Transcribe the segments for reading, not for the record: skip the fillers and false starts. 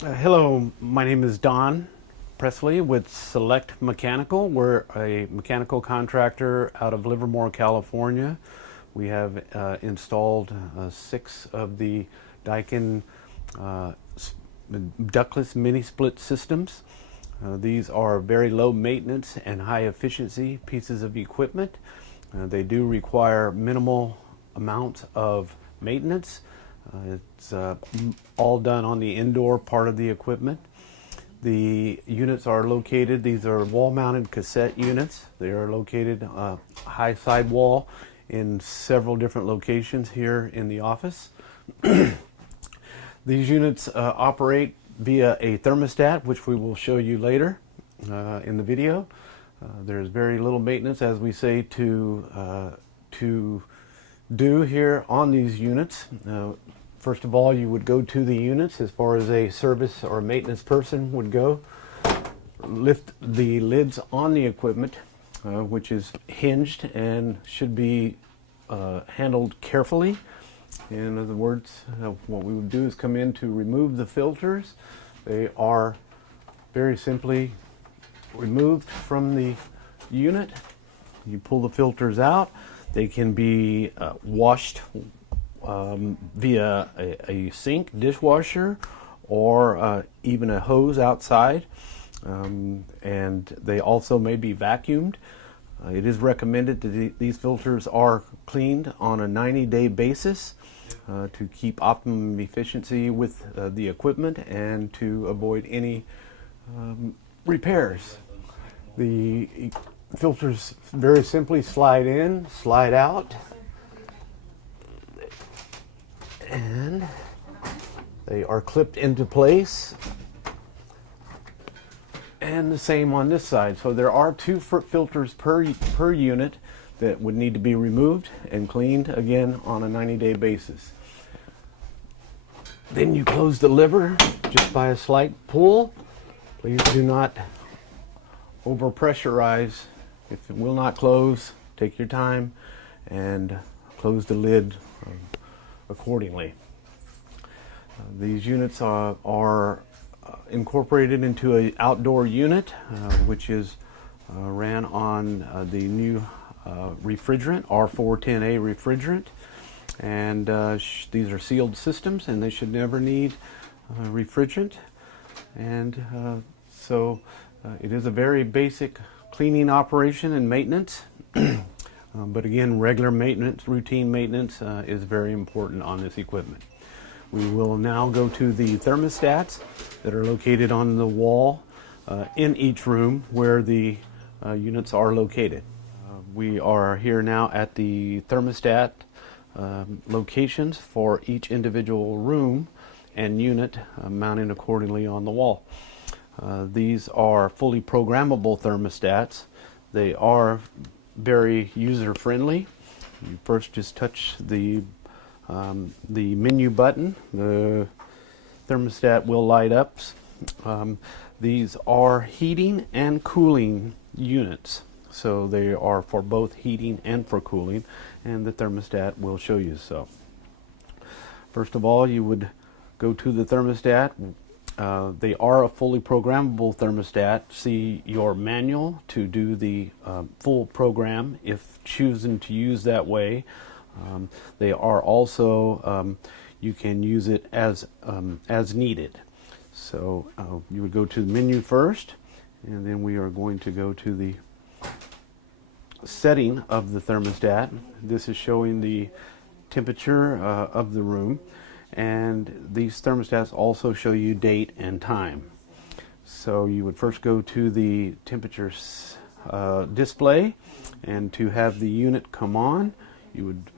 Hello, my name is Don Pressley with Select Mechanical. We're a mechanical contractor out of Livermore, California. We have installed 6 of the Daikin ductless mini split systems. These are very low maintenance and high efficiency pieces of equipment. They do require minimal amounts of maintenance. It's all done on the indoor part of the equipment. The units are located, these are wall-mounted cassette units. They are located high side wall in several different locations here in the office. These units operate via a thermostat, which we will show you later in the video. There's very little maintenance, as we say, to do here on these units. First of all, you would go to the units as far as a service or maintenance person would go. Lift the lids on the equipment, which is hinged and should be handled carefully. In other words, what we would do is come in to remove the filters. They are very simply removed from the unit. You pull the filters out. They can be washed via a sink, dishwasher, or even a hose outside. And they also may be vacuumed. It is recommended that these filters are cleaned on a 90-day basis to keep optimum efficiency with the equipment and to avoid any repairs. The filters very simply slide in, slide out, and they are clipped into place. And the same on this side. So there are 2 filters per unit that would need to be removed and cleaned again on a 90-day basis. Then you close the lever just by a slight pull. Please do not over pressurize. If it will not close, take your time and close the lid accordingly. These units are incorporated into an outdoor unit, which is ran on the new refrigerant, R410A refrigerant. And these are sealed systems, and they should never need refrigerant. And so it is a very basic cleaning operation and maintenance. But again, regular maintenance, routine maintenance is very important on this equipment. We will now go to the thermostats that are located on the wall in each room where the units are located. We are here now at the thermostat locations for each individual room and unit mounted accordingly on the wall. These are fully programmable thermostats. They are very user-friendly. You first just touch the menu button. The thermostat will light up. These are heating and cooling units, so they are for both heating and for cooling, and the thermostat will show you so. First of all, you would go to the thermostat. They are a fully programmable thermostat. See your manual to do the full program if choosing to use that way. They are also, you can use it as needed. So you would go to the menu first, and then we are going to go to the setting of the thermostat. This is showing the temperature of the room, and these thermostats also show you date and time. So you would first go to the temperature display, and to have the unit come on, you would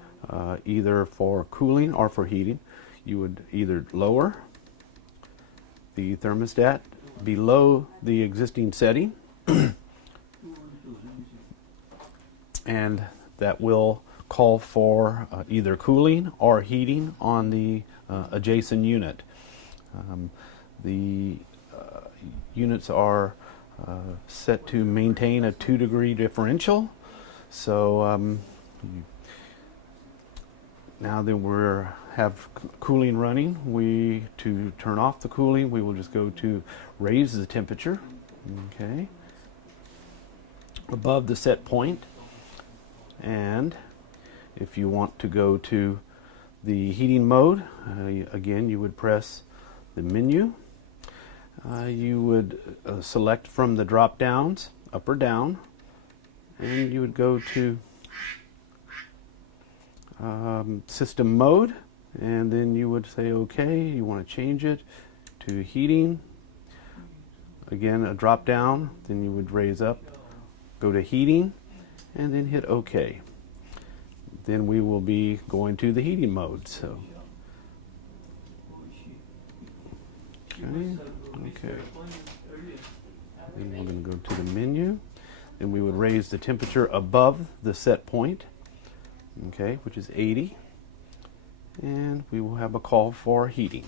either for cooling or for heating, you would either lower the thermostat below the existing setting, and that will call for either cooling or heating on the adjacent unit. The units are set to maintain a 2-degree differential, so you Now that we have cooling running, to turn off the cooling, we will just go to raise the temperature, okay, above the set point. And if you want to go to the heating mode, again, you would press the menu. You would select from the drop downs, up or down, and you would go to system mode, and then you would say okay, you want to change it to heating. Again, a drop down, then you would raise up, go to heating, and then hit OK. Then we will be going to the heating mode. So okay. Then we're going to go to the menu, and we would raise the temperature above the set point, okay, which is 80, and we will have a call for heating.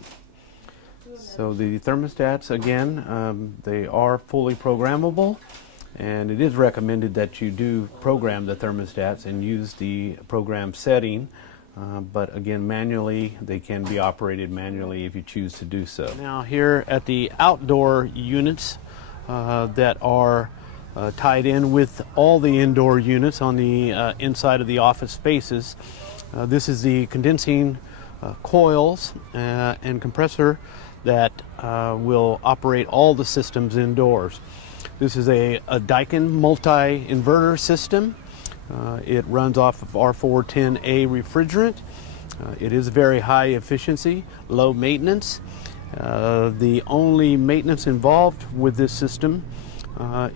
So the thermostats, again, they are fully programmable, and it is recommended that you do program the thermostats and use the program setting, but again, manually, they can be operated manually if you choose to do so. Now here at the outdoor units that are tied in with all the indoor units on the inside of the office spaces. This is the condensing coils and compressor that will operate all the systems indoors. This is a Daikin multi-inverter system. It runs off of R410A refrigerant. It is very high efficiency, low maintenance. The only maintenance involved with this system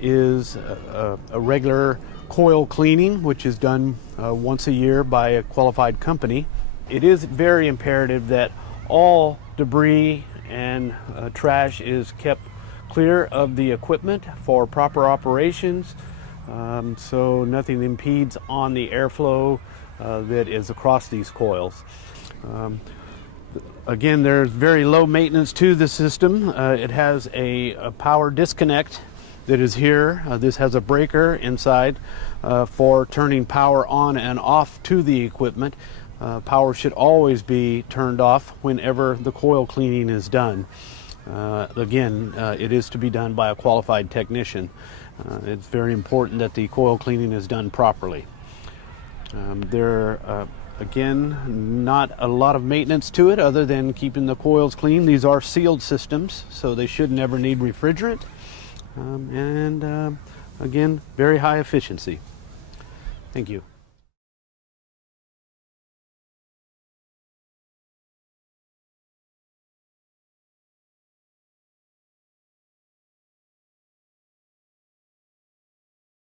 is a regular coil cleaning, which is done once a year by a qualified company. It is very imperative that all debris and trash is kept clear of the equipment for proper operations, so nothing impedes on the airflow that is across these coils. Again, there's very low maintenance to the system. It has a power disconnect that is here. This has a breaker inside for turning power on and off to the equipment. Power should always be turned off whenever the coil cleaning is done. Again, it is to be done by a qualified technician. It's very important that the coil cleaning is done properly. Again, not a lot of maintenance to it other than keeping the coils clean. These are sealed systems, so they should never need refrigerant. Again, very high efficiency. Thank you.